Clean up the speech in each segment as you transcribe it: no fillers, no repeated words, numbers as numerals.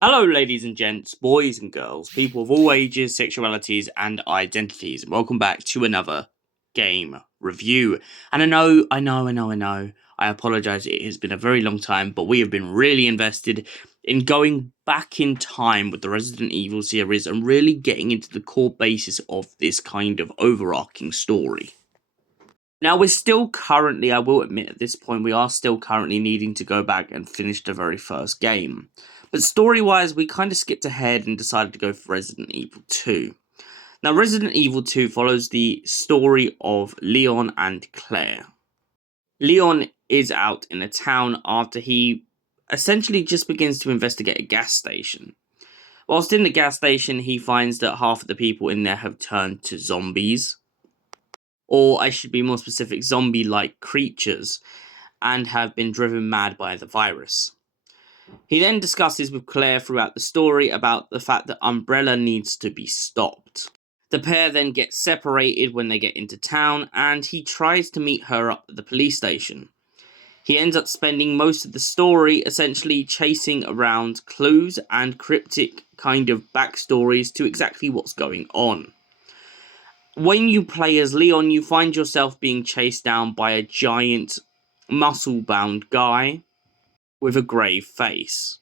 Hello, ladies and gents, boys and girls, people of all ages, sexualities, and identities, and welcome back to another game review. And I know, I apologise, it has been a very long time, but we have been really invested in going back in time with the Resident Evil series and really getting into the core basis of this kind of overarching story. Now, we're still currently, I will admit at this point, we are still currently needing to go back and finish the very first game. But story-wise, we kind of skipped ahead and decided to go for Resident Evil 2. Now, Resident Evil 2 follows the story of Leon and Claire. Leon is out in a town after he essentially just begins to investigate a gas station. Whilst in the gas station, he finds that half of the people in there have turned to zombies. Or I should be more specific, zombie-like creatures, and have been driven mad by the virus. He then discusses with Claire throughout the story about the fact that Umbrella needs to be stopped. The pair then get separated when they get into town, and he tries to meet her up at the police station. He ends up spending most of the story essentially chasing around clues and cryptic kind of backstories to exactly what's going on. When you play as Leon, you find yourself being chased down by a giant, muscle-bound guy with a grave face.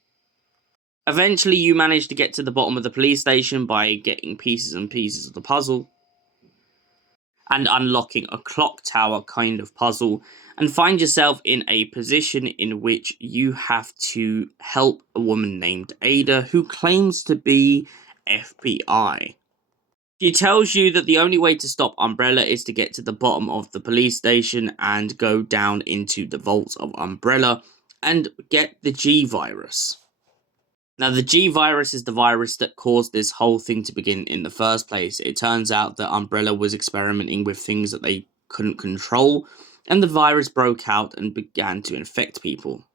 Eventually, you manage to get to the bottom of the police station by getting pieces and pieces of the puzzle and unlocking a clock tower kind of puzzle, and find yourself in a position in which you have to help a woman named Ada who claims to be FBI. She tells you that the only way to stop Umbrella is to get to the bottom of the police station and go down into the vaults of Umbrella and get the G-Virus. Now, the G-Virus is the virus that caused this whole thing to begin in the first place. It turns out that Umbrella was experimenting with things that they couldn't control, and the virus broke out and began to infect people.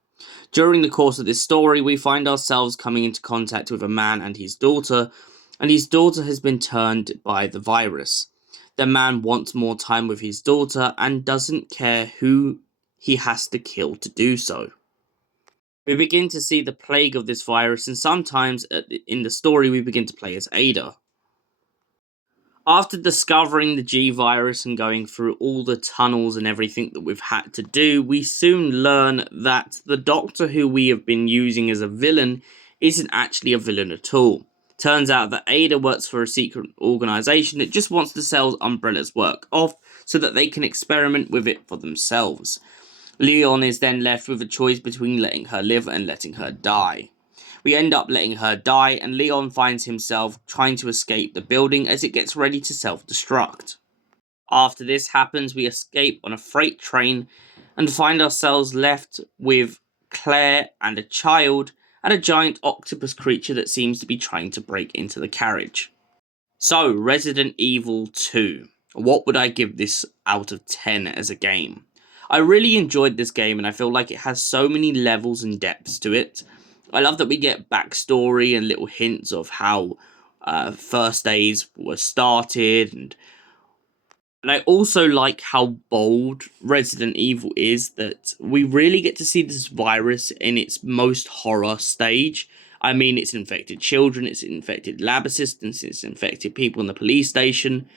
During the course of this story, we find ourselves coming into contact with a man and his daughter has been turned by the virus. The man wants more time with his daughter and doesn't care who he has to kill to do so. We begin to see the plague of this virus, and sometimes in the story we begin to play as Ada. After discovering the G-Virus and going through all the tunnels and everything that we've had to do, we soon learn that the Doctor who we have been using as a villain isn't actually a villain at all. Turns out that Ada works for a secret organisation that just wants to sell Umbrella's work off so that they can experiment with it for themselves. Leon is then left with a choice between letting her live and letting her die. We end up letting her die, and Leon finds himself trying to escape the building as it gets ready to self-destruct. After this happens, we escape on a freight train and find ourselves left with Claire and a child and a giant octopus creature that seems to be trying to break into the carriage. So, Resident Evil 2. What would I give this out of 10 as a game? I really enjoyed this game, and I feel like it has so many levels and depths to it. I love that we get backstory and little hints of how first days were started, and I also like how bold Resident Evil is, that we really get to see this virus in its most horror stage. I mean, it's infected children, it's infected lab assistants, it's infected people in the police station.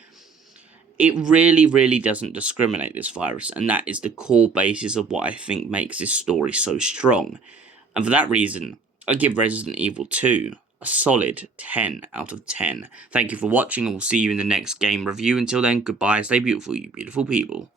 It really, really doesn't discriminate, this virus, and that is the core basis of what I think makes this story so strong. And for that reason, I give Resident Evil 2 a solid 10 out of 10. Thank you for watching, and we'll see you in the next game review. Until then, goodbye, stay beautiful, you beautiful people.